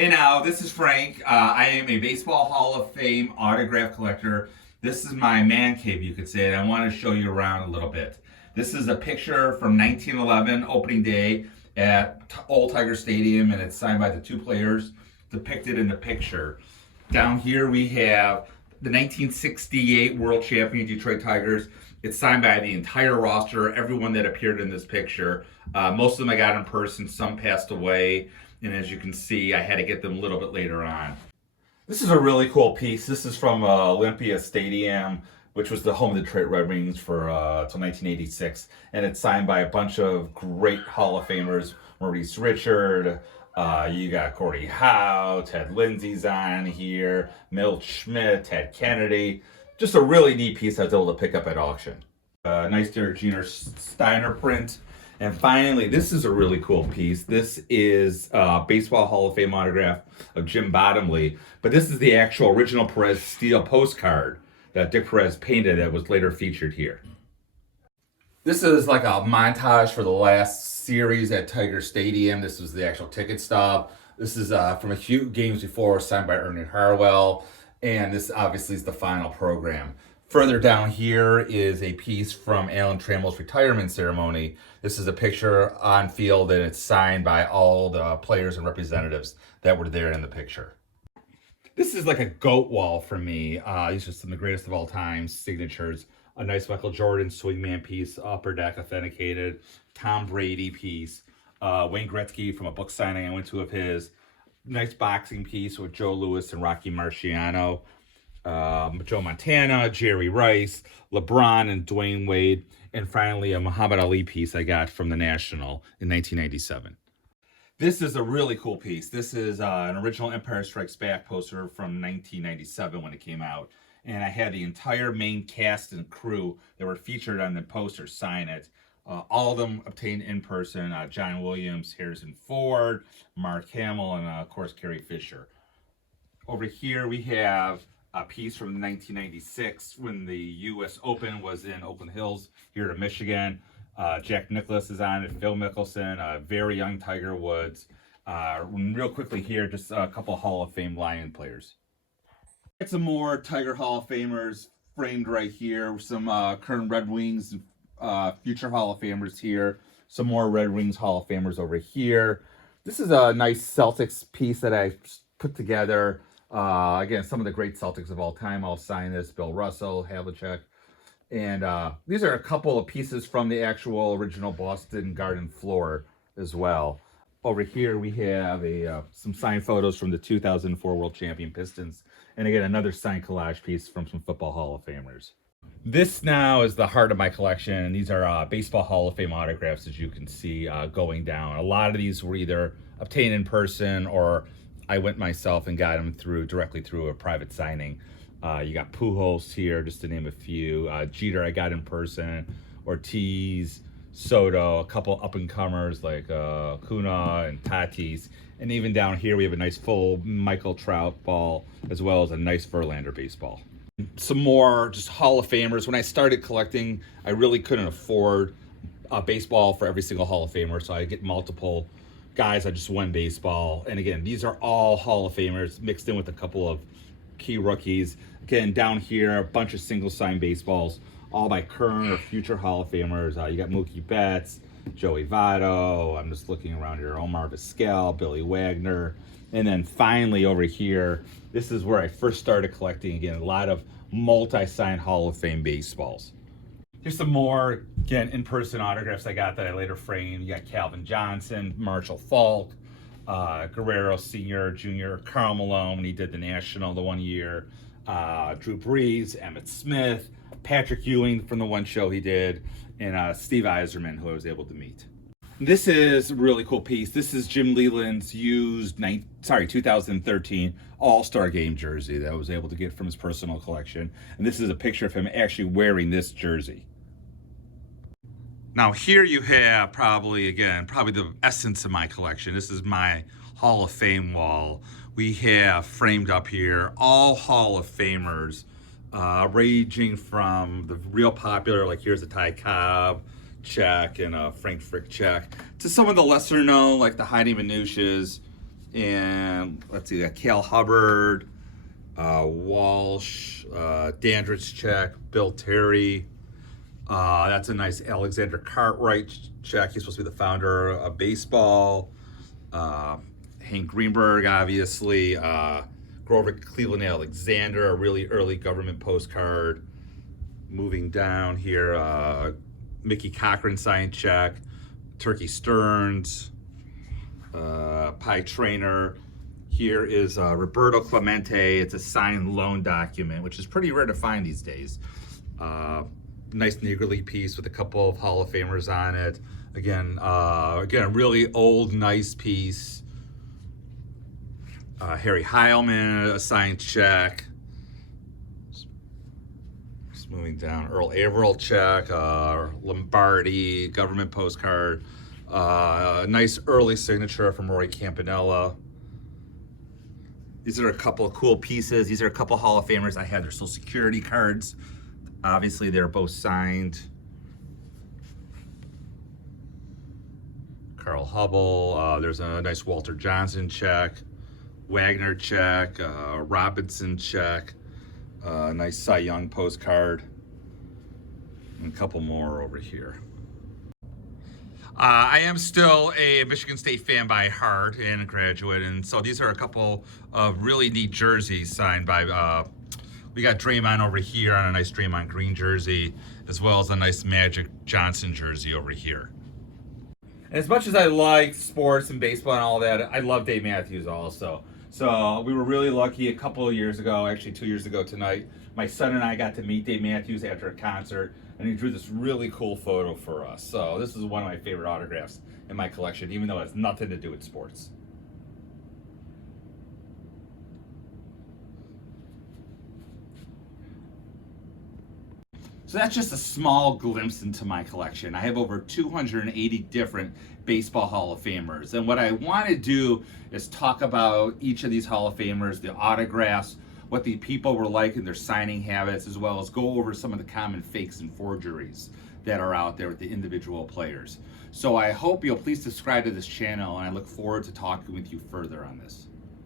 Hey now, this is Frank. I am a Baseball Hall of Fame autograph collector. This is my man cave, you could say, and I want to show you around a little bit. This is a picture from 1911 opening day at Old Tiger Stadium, and it's signed by the two players depicted in the picture. Down here we have the 1968 World Champion Detroit Tigers. It's signed by the entire roster, everyone that appeared in this picture. Most of them I got in person, some passed away. And as you can see, I had to get them a little bit later on. This is a really cool piece. This is from Olympia Stadium, which was the home of the Detroit Red Wings for until 1986. And it's signed by a bunch of great Hall of Famers. Maurice Richard, you got Gordie Howe, Ted Lindsay's on here, Milt Schmidt, Ted Kennedy. Just a really neat piece I was able to pick up at auction. Nice Derek Jeter Steiner print. And finally, this is a really cool piece. This is a Baseball Hall of Fame autograph of Jim Bottomley, but this is the actual original Perez steel postcard that Dick Perez painted that was later featured here. This is like a montage for the last series at Tiger Stadium. This was the actual ticket stub. This is from a few games before, signed by Ernie Harwell, and this obviously is the final program. Further down here is a piece from Alan Trammell's retirement ceremony. This is a picture on field, and it's signed by all the players and representatives that were there in the picture. This is like a goat wall for me. These are some of the greatest of all time signatures. A nice Michael Jordan swingman piece, upper deck authenticated. Tom Brady piece. Wayne Gretzky from a book signing I went to of his. Nice boxing piece with Joe Louis and Rocky Marciano. Joe Montana, Jerry Rice, LeBron and Dwayne Wade, and finally a Muhammad Ali piece I got from the National in 1997. This is a really cool piece. This is an original Empire Strikes Back poster from 1997 when it came out, and I had the entire main cast and crew that were featured on the poster sign it. All of them obtained in person. John Williams, Harrison Ford, Mark Hamill, and of course Carrie Fisher. Over here we have a piece from 1996 when the U.S. Open was in Oakland Hills here to Michigan. Jack Nicklaus is on it, Phil Mickelson, very young Tiger Woods. Real quickly here, just a couple Hall of Fame Lion players. Get some more Tiger Hall of Famers framed right here. Some current Red Wings, future Hall of Famers here. Some more Red Wings Hall of Famers over here. This is a nice Celtics piece that I put together. Again, some of the great Celtics of all time. I'll sign this. Bill Russell, Havlicek. And these are a couple of pieces from the actual original Boston Garden floor as well. Over here we have some signed photos from the 2004 World Champion Pistons. And again, another signed collage piece from some Football Hall of Famers. This now is the heart of my collection. These are Baseball Hall of Fame autographs, as you can see, going down. A lot of these were either obtained in person or I went myself and got them directly through a private signing. You got Pujols here, just to name a few. Jeter I got in person. Ortiz, Soto, a couple up-and-comers like Kuna and Tatis. And even down here we have a nice full Michael Trout ball, as well as a nice Verlander baseball. Some more just Hall of Famers. When I started collecting, I really couldn't afford a baseball for every single Hall of Famer, so I get multiple guys. I just won baseball. And again, these are all Hall of Famers mixed in with a couple of key rookies. Again, down here, a bunch of single signed baseballs, all by current or future Hall of Famers. You got Mookie Betts, Joey Votto. I'm just looking around here. Omar Vizquel, Billy Wagner. And then finally over here, this is where I first started collecting. Again, a lot of multi-signed Hall of Fame baseballs. Here's some more, again, in-person autographs I got that I later framed. You got Calvin Johnson, Marshall Faulk, Guerrero Sr., Jr., Karl Malone when he did the National the one year, Drew Brees, Emmett Smith, Patrick Ewing from the one show he did, and Steve Yzerman, who I was able to meet. This is a really cool piece. This is Jim Leyland's used 2013 All-Star Game jersey that I was able to get from his personal collection. And this is a picture of him actually wearing this jersey. Now here you have probably the essence of my collection. This is my Hall of Fame wall. We have framed up here all Hall of Famers, ranging from the real popular, like here's a Ty Cobb check and a Frank Frick check, to some of the lesser known, like the Heidi Minucias, And let's see, Cale Hubbard, Walsh, Dandridge check, Bill Terry. That's a nice Alexander Cartwright check. He's supposed to be the founder of baseball. Hank Greenberg, obviously. Grover Cleveland Alexander, a really early government postcard. Moving down here, Mickey Cochran signed check. Turkey Stearns, Pie Trainer. Here is Roberto Clemente. It's a signed loan document, which is pretty rare to find these days. Nice Negro League piece with a couple of Hall of Famers on it. Again, a really old, nice piece. Harry Heilman, a signed check. Just moving down, Earl Averill check, Lombardi, government postcard. Nice early signature from Roy Campanella. These are a couple of cool pieces. These are a couple Hall of Famers. I had their Social Security cards. Obviously, they're both signed. Carl Hubble. There's a nice Walter Johnson check. Wagner check. Robinson check. Nice Cy Young postcard. And a couple more over here. I am still a Michigan State fan by heart and a graduate, and so these are a couple of really neat jerseys signed by, we got Draymond over here on a nice Draymond green jersey, as well as a nice Magic Johnson jersey over here. As much as I like sports and baseball and all that, I love Dave Matthews also. So we were really lucky a couple of years ago, actually 2 years ago tonight, my son and I got to meet Dave Matthews after a concert, and he drew this really cool photo for us. So this is one of my favorite autographs in my collection, even though it has nothing to do with sports. So that's just a small glimpse into my collection. I have over 280 different baseball Hall of Famers. And what I want to do is talk about each of these Hall of Famers, the autographs, what the people were like in their signing habits, as well as go over some of the common fakes and forgeries that are out there with the individual players. So I hope you'll please subscribe to this channel, and I look forward to talking with you further on this.